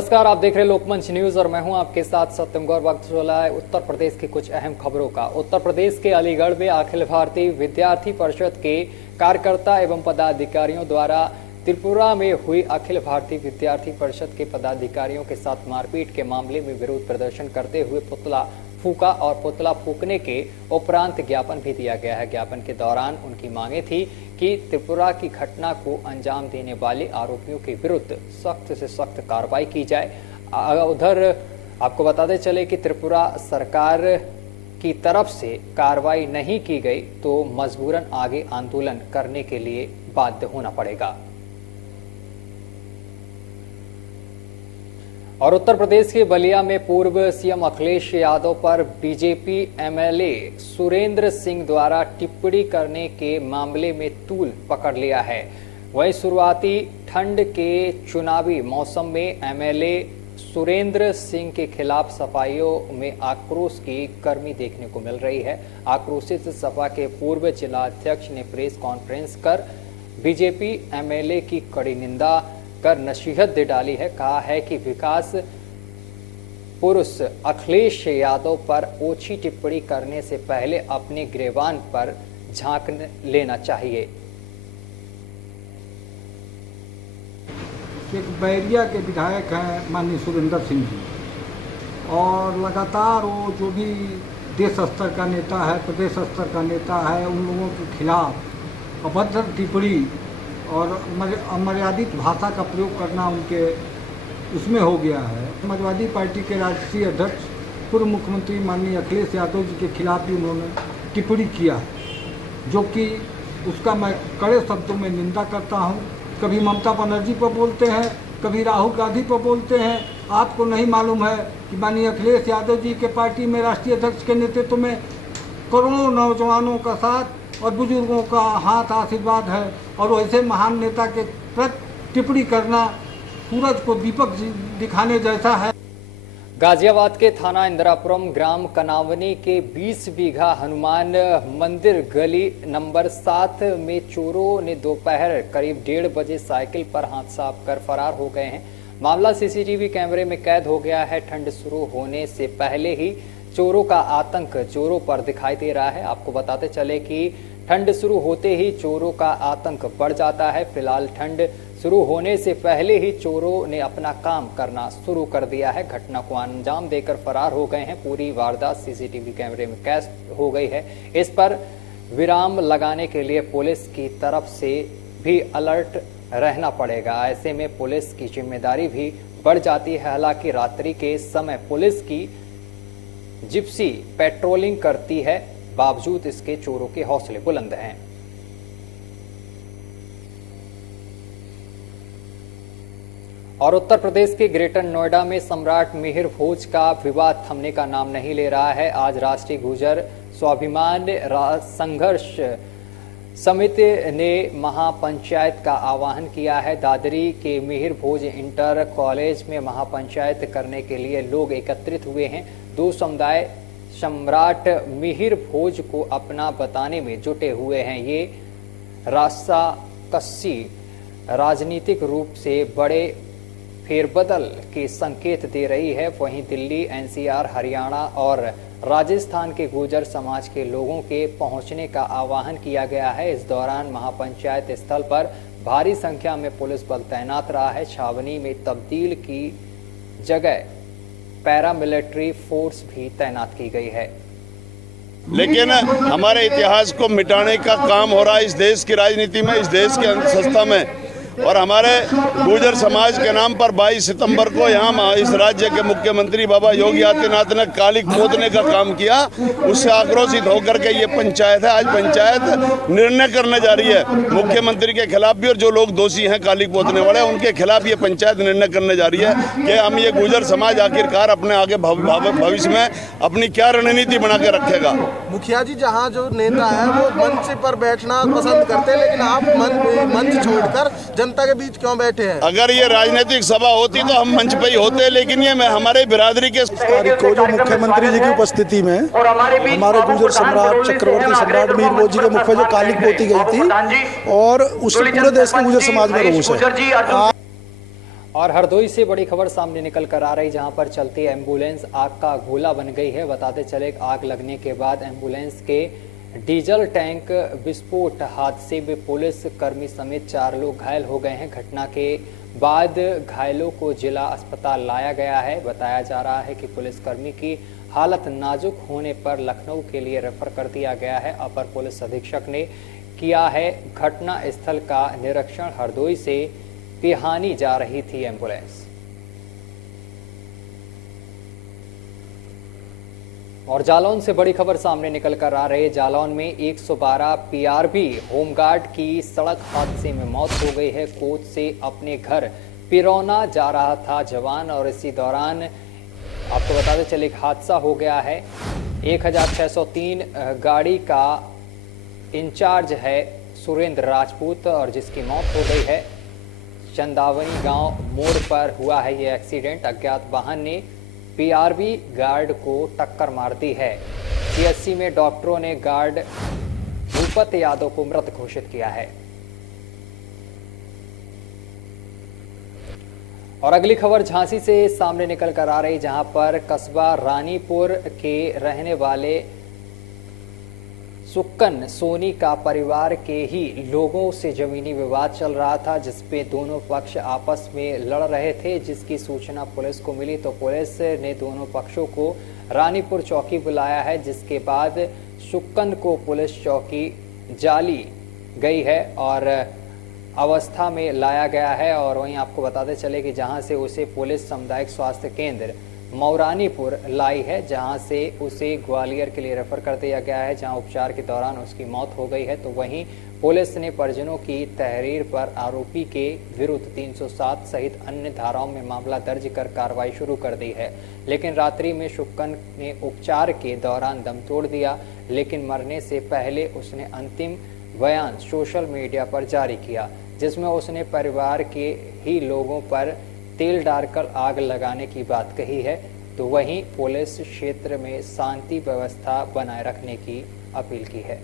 नमस्कार, आप देख रहे हैं लोकमंच न्यूज और मैं हूं आपके साथ सत्यम गौर। वक्त चला है उत्तर प्रदेश की कुछ अहम खबरों का। उत्तर प्रदेश के अलीगढ़ में अखिल भारतीय विद्यार्थी परिषद के कार्यकर्ता एवं पदाधिकारियों द्वारा त्रिपुरा में हुई अखिल भारतीय विद्यार्थी परिषद के पदाधिकारियों के साथ मारपीट के मामले में विरोध प्रदर्शन करते हुए पुतला फूका और पुतला फूकने के उपरांत ज्ञापन भी दिया गया है। ज्ञापन के दौरान उनकी मांगे थी कि त्रिपुरा की घटना को अंजाम देने वाले आरोपियों के विरुद्ध सख्त से सख्त कार्रवाई की जाए। उधर आपको बताते चले कि त्रिपुरा सरकार की तरफ से कार्रवाई नहीं की गई तो मजबूरन आगे आंदोलन करने के लिए बाध्य होना पड़ेगा। और उत्तर प्रदेश के बलिया में पूर्व सीएम अखिलेश यादव पर बीजेपी एमएलए सुरेंद्र सिंह द्वारा टिप्पणी करने के मामले में तूल पकड़ लिया है। वहीं शुरुआती ठंड के चुनावी मौसम में एमएलए सुरेंद्र सिंह के खिलाफ सपाइयों में आक्रोश की गर्मी देखने को मिल रही है। आक्रोशित सपा के पूर्व जिला अध्यक्ष ने प्रेस कॉन्फ्रेंस कर बीजेपी एमएलए की कड़ी निंदा कर नसीहत दे डाली है। कहा है कि विकास पुरुष अखिलेश यादव पर ओछी टिप्पणी करने से पहले अपने गिरबान पर झांक लेना चाहिए। एक बैरिया के विधायक हैं माननीय सुरेंद्र सिंह जी, और लगातार वो जो भी देश स्तर का नेता है, प्रदेश स्तर का नेता है, उन लोगों के खिलाफ अभद्र टिप्पणी और अमर्यादित भाषा का प्रयोग करना उनके उसमें हो गया है। समाजवादी पार्टी के राष्ट्रीय अध्यक्ष पूर्व मुख्यमंत्री माननीय अखिलेश यादव जी के खिलाफ भी उन्होंने टिप्पणी किया है, जो कि उसका मैं कड़े शब्दों में निंदा करता हूं। कभी ममता बनर्जी पर बोलते हैं, कभी राहुल गांधी पर बोलते हैं। आपको नहीं मालूम है कि माननीय अखिलेश यादव जी के पार्टी में राष्ट्रीय अध्यक्ष के नेतृत्व में करोड़ों नौजवानों का साथ और बुजुर्गों का हाथ आशीर्वाद है, और वैसे महान नेता के प्रति टिप्पणी करना सूरज को दीपक दिखाने जैसा है। गाजियाबाद के थाना इंदिरापुरम ग्राम कनावनी के 20 बीघा हनुमान मंदिर गली नंबर 7 में चोरों ने दोपहर करीब 1:30 बजे साइकिल पर हाथ साफ कर फरार हो गए हैं। मामला सीसीटीवी कैमरे में कैद हो गया है। ठंड शुरू होने से पहले ही चोरों का आतंक चोरों पर दिखाई दे रहा है। आपको बताते चले कि ठंड शुरू होते ही चोरों का आतंक बढ़ जाता है। फिलहाल ठंड शुरू होने से पहले ही चोरों ने अपना काम करना शुरू कर दिया है। घटना को अंजाम देकर फरार हो गए हैं। पूरी वारदात सीसीटीवी कैमरे में कैद हो गई है। इस पर विराम लगाने के लिए पुलिस की तरफ से भी अलर्ट रहना पड़ेगा। ऐसे में पुलिस की जिम्मेदारी भी बढ़ जाती है। हालांकि रात्रि के समय पुलिस की जिप्सी पेट्रोलिंग करती है, बावजूद इसके चोरों के हौसले बुलंद हैं। और उत्तर प्रदेश के ग्रेटर नोएडा में सम्राट मिहिर भोज का विवाद थमने का नाम नहीं ले रहा है। आज राष्ट्रीय गुर्जर स्वाभिमान संघर्ष समिति ने महापंचायत का आह्वान किया है। दादरी के मिहिर भोज इंटर कॉलेज में महापंचायत करने के लिए लोग एकत्रित हुए हैं। दो समुदाय सम्राट मिहिर भोज को अपना बताने में जुटे हुए हैं। ये रास्ता कस्सी राजनीतिक रूप से बड़े फेरबदल के संकेत दे रही है। वहीं दिल्ली, एनसीआर, हरियाणा और राजस्थान के गुर्जर समाज के लोगों के पहुंचने का आह्वान किया गया है। इस दौरान महापंचायत स्थल पर भारी संख्या में पुलिस बल तैनात रहा है। छावनी में तब्दील की जगह पैरामिलिट्री फोर्स भी तैनात की गई है। लेकिन हमारे इतिहास को मिटाने का काम हो रहा है इस देश की राजनीति में, इस देश के अंतःसत्ता में। और हमारे गुर्जर समाज के नाम पर 22 सितंबर को यहाँ इस राज्य के मुख्यमंत्री बाबा योगी आदित्यनाथ ने कालिक पोतने का काम किया। उससे आक्रोशित होकर के ये पंचायत है, आज पंचायत निर्णय करने जा रही है मुख्यमंत्री के खिलाफ भी, और जो लोग दोषी हैं कालिक पोतने वाले उनके खिलाफ ये पंचायत निर्णय करने जा रही है कि हम ये गुर्जर समाज आखिरकार अपने आगे भविष्य में अपनी क्या रणनीति बना के रखेगा। मुखिया जी, जहाँ जो नेता है वो मंच पर बैठना पसंद करते हैं, लेकिन आप मंच छोड़कर जनता के बीच क्यों बैठे हैं? अगर ये राजनीतिक सभा होती तो हम मंच पे ही होते, लेकिन ये हमारे बिरादरी के तारीख को जो मुख्यमंत्री जी की उपस्थिति में हमारे गुर्जर सम्राट चक्रवर्ती सम्राट मिहिर भोज जी के मुख पे जो कालिक पोती गई थी, और उससे पूरे देश के गुर्जर समाज में रोष है। और हरदोई से बड़ी खबर सामने निकल कर आ रही, जहां पर चलती एम्बुलेंस आग का गोला बन गई है। बताते चले आग लगने के बाद एम्बुलेंस के डीजल टैंक विस्फोट हादसे में पुलिस कर्मी समेत 4 लोग घायल हो गए हैं। घटना के बाद घायलों को जिला अस्पताल लाया गया है। बताया जा रहा है कि पुलिसकर्मी की हालत नाजुक होने पर लखनऊ के लिए रेफर कर दिया गया है। अपर पुलिस अधीक्षक ने किया है घटना स्थल का निरीक्षण। हरदोई से पिहानी जा रही थी एम्बुलेंस। और जालौन से बड़ी खबर सामने निकल कर आ रही है। जालौन में 112 पीआरबी होमगार्ड की सड़क हादसे में मौत हो गई है। कोच से अपने घर पिरौना जा रहा था जवान और इसी दौरान आपको बताते चले एक हादसा हो गया है। 1603 गाड़ी का इंचार्ज है सुरेंद्र राजपूत और जिसकी मौत हो गई है। चंदावनी गांव मोड़ पर हुआ है ये एक्सीडेंट। अज्ञात वाहन ने पीआरबी गार्ड को टक्कर मार दी है। सीएचसी में डॉक्टरों ने गार्ड भूपत यादव को मृत घोषित किया है। और अगली खबर झांसी से सामने निकल कर आ रही, जहां पर कस्बा रानीपुर के रहने वाले सुक्कन सोनी का परिवार के ही लोगों से जमीनी विवाद चल रहा था, जिसपे दोनों पक्ष आपस में लड़ रहे थे। जिसकी सूचना पुलिस को मिली तो पुलिस ने दोनों पक्षों को रानीपुर चौकी बुलाया है, जिसके बाद सुक्कन को पुलिस चौकी जाली गई है और अवस्था में लाया गया है। और वहीं आपको बताते चले कि जहां से उसे पुलिस सामुदायिक स्वास्थ्य केंद्र मौरानीपुर लाई है, जहां से उसे ग्वालियर के लिए रेफर कर दिया गया है, जहां उपचार के दौरान उसकी मौत हो गई है। तो वहीं पुलिस ने परिजनों की तहरीर पर आरोपी के विरुद्ध 307 सहित अन्य धाराओं में मामला दर्ज कर कार्रवाई शुरू कर दी है। लेकिन रात्रि में सुक्कन ने उपचार के दौरान दम तोड़ दिया, लेकिन मरने से पहले उसने अंतिम बयान सोशल मीडिया पर जारी किया, जिसमें उसने परिवार के ही लोगों पर तेल डालकर आग लगाने की बात कही है। तो वहीं पुलिस क्षेत्र में शांति व्यवस्था बनाए रखने की अपील की है।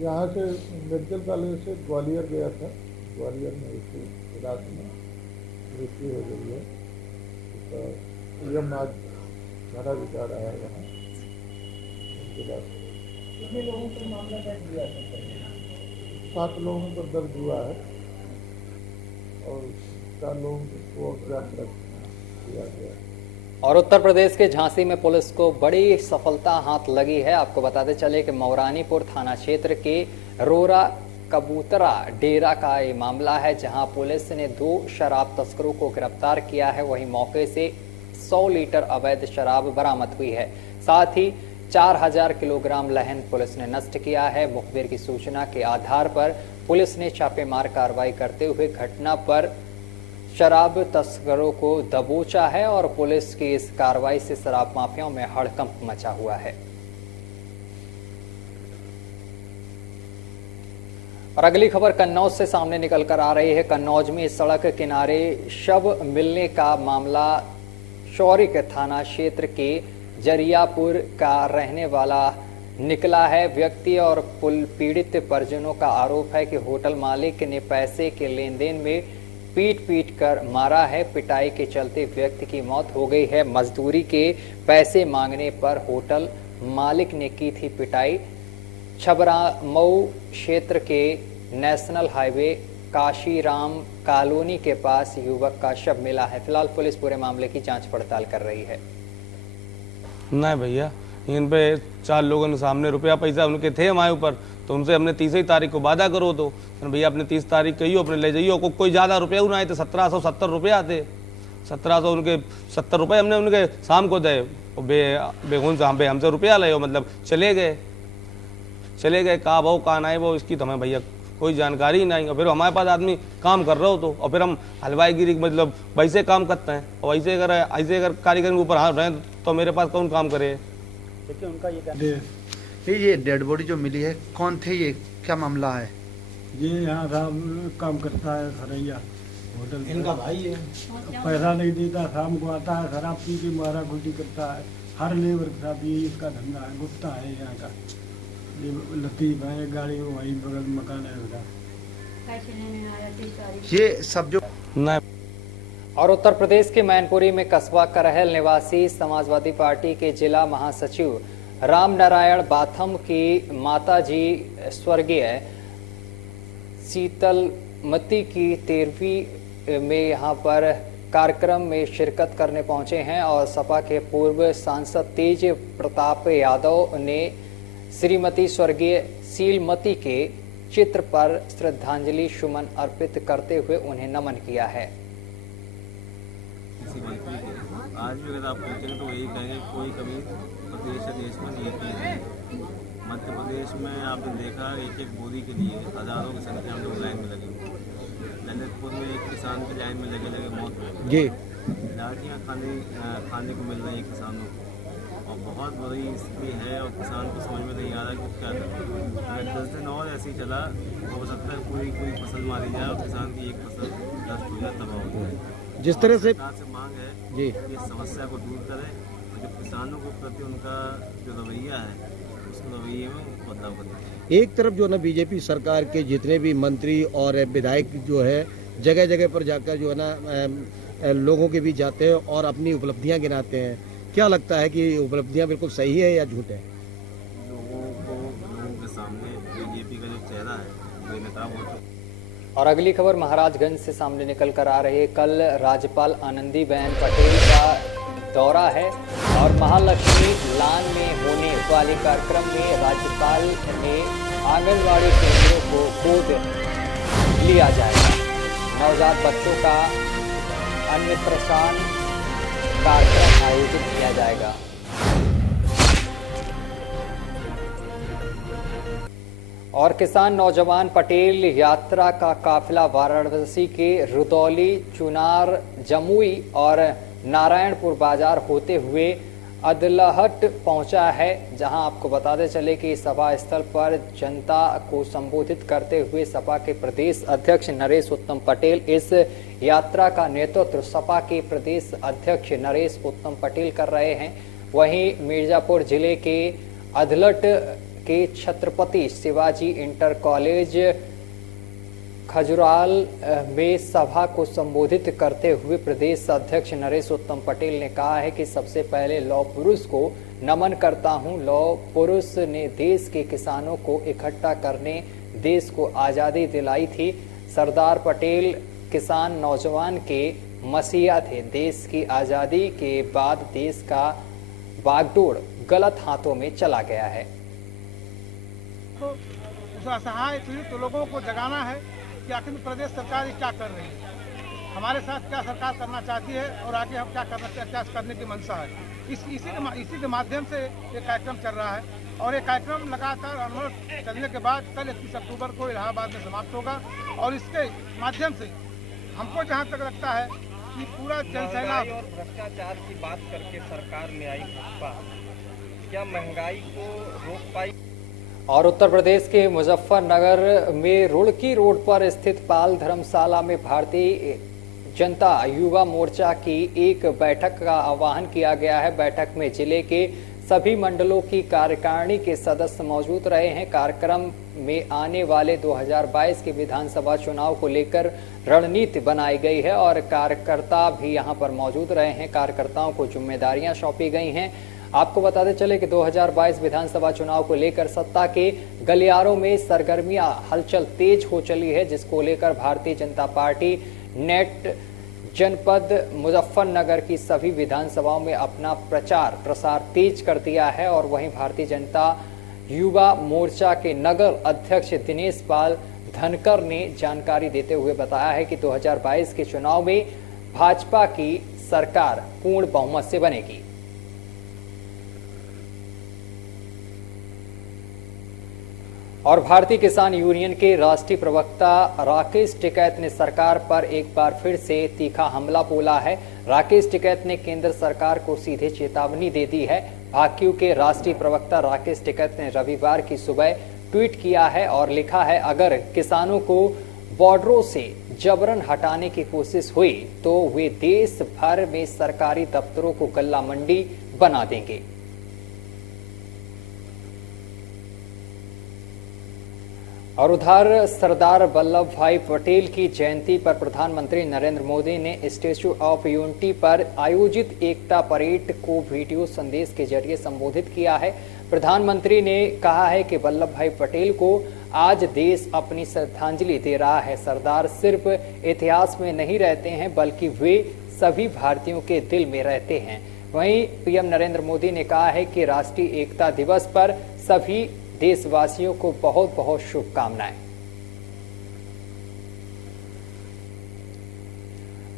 यहाँ से मेडिकल कॉलेज से ग्वालियर गया था। ग्वालियर में उसकी रात में मृत्यु हो गई है। उसका यम आज भरा बिता रहा है वहाँ। कितने लोगों पर मामला दर्ज हुआ है? 7 लोगों पर दर्ज हुआ है और 4 लोगों को गिरफ्तार किया गया। और उत्तर प्रदेश के झांसी में पुलिस को बड़ी सफलता हाथ लगी है। आपको बताते चले कि मौरानीपुर थाना क्षेत्र के रोरा कबूतरा डेरा का ये मामला है, जहां पुलिस ने 2 शराब तस्करों को गिरफ्तार किया है। वहीं मौके से 100 लीटर अवैध शराब बरामद हुई है। साथ ही 4000 किलोग्राम लहन पुलिस ने नष्ट किया है। मुखबिर की सूचना के आधार पर पुलिस ने छापेमार कार्रवाई करते हुए घटना पर शराब तस्करों को दबोचा है और पुलिस की इस कार्रवाई से शराब माफियाओं में हड़कंप मचा हुआ है। और अगली खबर कन्नौज से सामने निकल कर आ रही है। कन्नौज में सड़क किनारे शव मिलने का मामला शौरिक थाना क्षेत्र के जरियापुर का रहने वाला निकला है। व्यक्ति और पीड़ित परिजनों का आरोप है कि होटल मालिक ने पैसे के लेन देन में पीट कर मारा है। पिटाई के चलते व्यक्ति की मौत हो गई है। मजदूरी के पैसे मांगने पर होटल मालिक ने की थी पिटाई। छबरामऊ क्षेत्र के नेशनल हाईवे काशीराम कॉलोनी के पास युवक का शव मिला है। फिलहाल पुलिस पूरे मामले की जांच पड़ताल कर रही है। नहीं भैया, इन पे 4 लोगों ने सामने रुपया पैसा उनके थे हमारे ऊपर, तो उनसे हमने 30 तारीख को वादा करो, तो भैया अपने 30 तारीख कहियो अपने ले जाइयो। कोई ज़्यादा रुपया ना आए थे, 1770 रुपया आते। 1700 उनके 70 रुपये हमने उनके शाम को दे बेगुन से हमसे रुपया ले, मतलब चले गए। कहा वो कहाँ आए वो, इसकी तो हमें भैया कोई जानकारी नहीं। और फिर हमारे पास आदमी काम कर रहे हो तो, और फिर हम हलवाईगिरी मतलब वैसे काम करते हैं, और ऐसे अगर कारीगर के ऊपर हाथ रहें तो मेरे पास कौन काम करे। देखिए उनका ये डेड बॉडी जो मिली है, कौन थे ये, क्या मामला है? ये यहाँ काम करता है सरैया होटल। इनका भाई है। पैसा नहीं देता, शाम को आता है, शराब पी के मारा खुदी करता है। हर लेबर के साथ ये इसका धंधा है। गुप्ता है यहाँ का। ये लतीफ है, गाड़ी वहीं बगल मकान है उसका। ये सब जो नहीं और उत्तर प्रदेश के मैनपुरी में कस्बा करहल निवासी समाजवादी पार्टी के जिला महासचिव राम नारायण बाथम की माताजी स्वर्गीय शीतलमती की 13वीं में यहां पर कार्यक्रम में शिरकत करने पहुंचे हैं और सपा के पूर्व सांसद तेज प्रताप यादव ने श्रीमती स्वर्गीय शीलमती के चित्र पर श्रद्धांजलि सुमन अर्पित करते हुए उन्हें नमन किया है। आज भी अगर आप पूछेंगे तो वही कहेंगे कोई कभी प्रदेश या देश में नहीं की है। मध्य प्रदेश में आपने देखा एक एक बोरी के लिए हजारों की संख्या में लोग लाइन में लगे हुए। ललितपुर में एक किसान की लाइन में लगे मौत हो गई। लाठियाँ खाने को मिल रही है किसानों को और बहुत बुरी स्थिति है और किसान को समझ में नहीं आ रहा कि क्या करें। अगर 10 दिन और ऐसे ही चला हो सकता है पूरी फसल मारी जाए और किसान की एक फसल नष्ट हो जाए, तबाह हो जाए। जिस तरह से मांग है जी कि इस समस्या को दूर करें और जो किसानों के प्रति उनका जो रवैया है उस रवैये में बदलाव करें। एक तरफ जो है ना बीजेपी सरकार के जितने भी मंत्री और विधायक जो है जगह जगह पर जाकर जो है ना लोगों के बीच जाते हैं और अपनी उपलब्धियां गिनाते हैं। क्या लगता है कि उपलब्धियां बिल्कुल सही है या झूठ है? लोगों के सामने बीजेपी का जो चेहरा है बेनकाब हो चुका। और अगली खबर महाराजगंज से सामने निकल कर आ रही है। कल राज्यपाल आनंदीबेन पटेल का दौरा है और महालक्ष्मी लान में होने वाले कार्यक्रम में राज्यपाल ने आंगनवाड़ी केंद्रों को गोद लिया जाएगा। नवजात बच्चों का अन्नप्राशन कार्यक्रम आयोजित किया जाएगा। और किसान नौजवान पटेल यात्रा का काफिला वाराणसी के रुदौली, चुनार, जमुई और नारायणपुर बाजार होते हुए अदलहट पहुंचा है, जहां आपको बताते चले कि सभा स्थल पर जनता को संबोधित करते हुए सपा के प्रदेश अध्यक्ष नरेश उत्तम पटेल, इस यात्रा का नेतृत्व सपा के प्रदेश अध्यक्ष नरेश उत्तम पटेल कर रहे हैं। वहीं मिर्जापुर जिले के अदलट के छत्रपति शिवाजी इंटर कॉलेज खजुराल में सभा को संबोधित करते हुए प्रदेश अध्यक्ष नरेश उत्तम पटेल ने कहा है कि सबसे पहले लौह पुरुष को नमन करता हूं। लौह पुरुष ने देश के किसानों को इकट्ठा करने देश को आज़ादी दिलाई थी। सरदार पटेल किसान नौजवान के मसीहा थे। देश की आज़ादी के बाद देश का बागडोर गलत हाथों में चला गया है। उस असहाय पीड़ित लोगों को जगाना है कि आखिर प्रदेश सरकार क्या कर रही है, हमारे साथ क्या सरकार करना चाहती है और आगे हम क्या करने की मंशा है। इसी के माध्यम से ये कार्यक्रम चल रहा है और ये कार्यक्रम लगातार अनुभव चलने के बाद कल 31 अक्टूबर को इलाहाबाद में समाप्त होगा। और इसके माध्यम से हमको जहाँ तक लगता है कि पूरा जनसेना और भ्रष्टाचार की बात करके सरकार में आई भाजपा, क्या महंगाई को रोक पाई? और उत्तर प्रदेश के मुजफ्फरनगर में रुड़की रोड पर स्थित पाल धर्मशाला में भारतीय जनता युवा मोर्चा की एक बैठक का आह्वान किया गया है। बैठक में जिले के सभी मंडलों की कार्यकारिणी के सदस्य मौजूद रहे हैं। कार्यक्रम में आने वाले 2022 के विधानसभा चुनाव को लेकर रणनीति बनाई गई है और कार्यकर्ता भी यहां पर मौजूद रहे हैं। कार्यकर्ताओं को जिम्मेदारियां सौंपी गई हैं। आपको बताते चले कि 2022 विधानसभा चुनाव को लेकर सत्ता के गलियारों में सरगर्मियां हलचल तेज हो चली है, जिसको लेकर भारतीय जनता पार्टी नेट जनपद मुजफ्फरनगर की सभी विधानसभाओं में अपना प्रचार प्रसार तेज कर दिया है। और वहीं भारतीय जनता युवा मोर्चा के नगर अध्यक्ष दिनेश पाल धनकर ने जानकारी देते हुए बताया है कि 2022 के चुनाव में भाजपा की सरकार पूर्ण बहुमत से बनेगी। और भारतीय किसान यूनियन के राष्ट्रीय प्रवक्ता राकेश टिकैत ने सरकार पर एक बार फिर से तीखा हमला बोला है। राकेश टिकैत ने केंद्र सरकार को सीधे चेतावनी दे दी है। भाक्यू के राष्ट्रीय प्रवक्ता राकेश टिकैत ने रविवार की सुबह ट्वीट किया है और लिखा है, अगर किसानों को बॉर्डरों से जबरन हटाने की कोशिश हुई तो वे देश भर में सरकारी दफ्तरों को गल्ला मंडी बना देंगे। और उधर सरदार वल्लभ भाई पटेल की जयंती पर प्रधानमंत्री नरेंद्र मोदी ने स्टैच्यू ऑफ यूनिटी पर आयोजित एकता परेड को वीडियो संदेश के जरिए संबोधित किया है। प्रधानमंत्री ने कहा है कि वल्लभ भाई पटेल को आज देश अपनी श्रद्धांजलि दे रहा है। सरदार सिर्फ इतिहास में नहीं रहते हैं बल्कि वे सभी भारतीयों के दिल में रहते हैं। वहीं पीएम नरेंद्र मोदी ने कहा है कि राष्ट्रीय एकता दिवस पर सभी देशवासियों को बहुत बहुत शुभकामनाएं।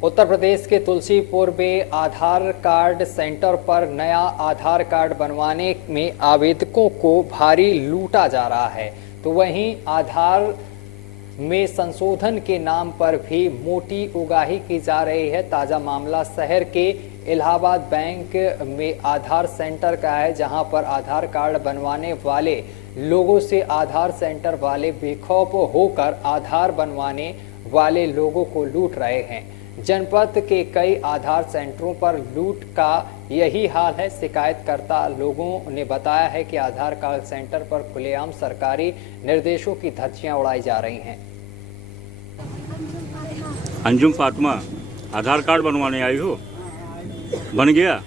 उत्तर प्रदेश के तुलसीपुर में आधार कार्ड सेंटर पर नया आधार कार्ड बनवाने में आवेदकों को भारी लूटा जा रहा है, तो वहीं आधार में संशोधन के नाम पर भी मोटी उगाही की जा रही है। ताजा मामला शहर के इलाहाबाद बैंक में आधार सेंटर का है, जहां पर आधार कार्ड बनवाने वाले लोगों से आधार सेंटर वाले बेखौफ होकर आधार बनवाने वाले लोगों को लूट रहे हैं। जनपद के कई आधार सेंटरों पर लूट का यही हाल है। शिकायतकर्ता लोगों ने बताया है कि आधार कार्ड सेंटर पर खुलेआम सरकारी निर्देशों की धज्जियां उड़ाई जा रही हैं। अंजुम फातिमा, आधार कार्ड बनवाने आई हो? बन गया?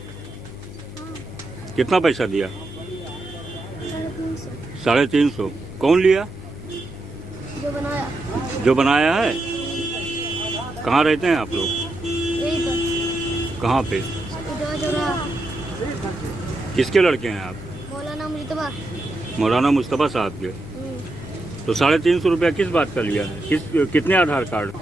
कितना पैसा दिया? 350। कौन लिया? जो बनाया है। कहाँ रहते हैं आप लोग? कहाँ पे? किसके लड़के हैं आप? मौलाना मुस्तफा साहब के। तो 350 रुपया किस बात का लिया है? कितने आधार कार्ड?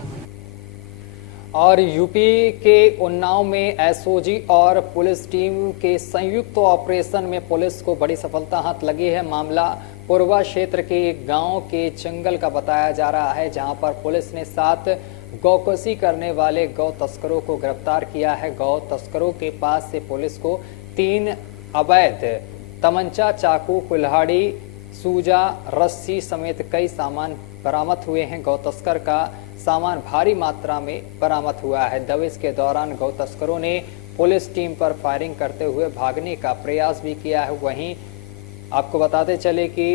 और यूपी के उन्नाव में एसओजी और पुलिस टीम के संयुक्त ऑपरेशन में पुलिस को बड़ी सफलता हाथ लगी है। मामला पुरवा क्षेत्र के एक गांव के जंगल का बताया जा रहा है, जहां पर पुलिस ने 7 गौकशी करने वाले गौ तस्करों को गिरफ्तार किया है। गौ तस्करों के पास से पुलिस को 3 अवैध तमंचा, चाकू, कुल्हाड़ी, सूजा, रस्सी समेत कई सामान बरामद हुए हैं। गौ तस्कर का सामान भारी मात्रा में बरामद हुआ है। दबिश के दौरान गौ तस्करों ने पुलिस टीम पर फायरिंग करते हुए भागने का प्रयास भी किया है। वहीं आपको बताते चले कि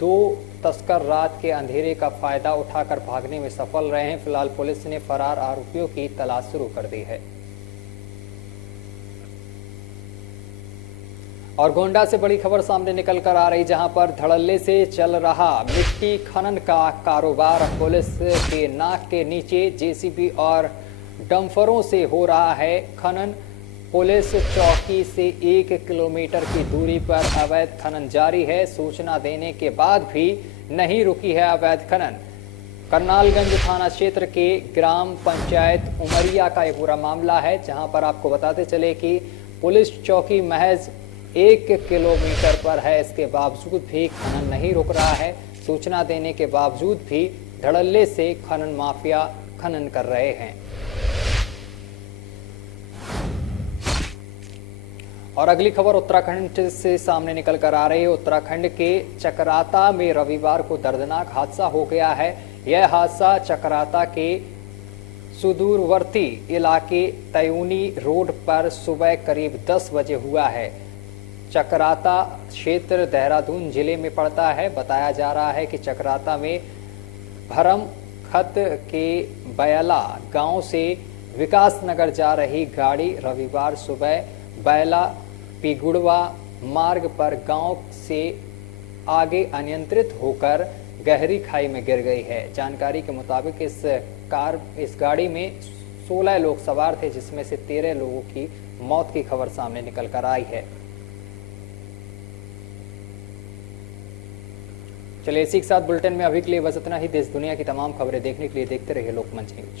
2 तस्कर रात के अंधेरे का फायदा उठाकर भागने में सफल रहे हैं। फिलहाल पुलिस ने फरार आरोपियों की तलाश शुरू कर दी है। और गोंडा से बड़ी खबर सामने निकल कर आ रही, जहां पर धड़ल्ले से चल रहा मिट्टी खनन का कारोबार पुलिस के नाक के नीचे जेसीबी और डंफरों से हो रहा है खनन। पुलिस चौकी से 1 किलोमीटर की दूरी पर अवैध खनन जारी है। सूचना देने के बाद भी नहीं रुकी है अवैध खनन। करनालगंज थाना क्षेत्र के ग्राम पंचायत उमरिया का एक पूरा मामला है, जहां पर आपको बताते चले कि पुलिस चौकी महज 1 किलोमीटर पर है, इसके बावजूद भी खनन नहीं रुक रहा है। सूचना देने के बावजूद भी धड़ल्ले से खनन माफिया खनन कर रहे हैं। और अगली खबर उत्तराखंड से सामने निकल कर आ रही है। उत्तराखंड के चकराता में रविवार को दर्दनाक हादसा हो गया है। यह हादसा चकराता के सुदूरवर्ती इलाके तयूनी रोड पर सुबह करीब 10 बजे हुआ है। चकराता क्षेत्र देहरादून जिले में पड़ता है। बताया जा रहा है कि चकराता में भरम खत के बैला गांव से विकास नगर जा रही गाड़ी रविवार सुबह बैला पिगुड़वा मार्ग पर गांव से आगे अनियंत्रित होकर गहरी खाई में गिर गई है। जानकारी के मुताबिक इस गाड़ी में 16 लोग सवार थे, जिसमें से 13 लोगों की मौत की खबर सामने निकल कर आई है। चलिए इसी के साथ बुलेटिन में अभी के लिए बस इतना ही। देश दुनिया की तमाम खबरें देखने के लिए देखते रहिए लोकमंच न्यूज।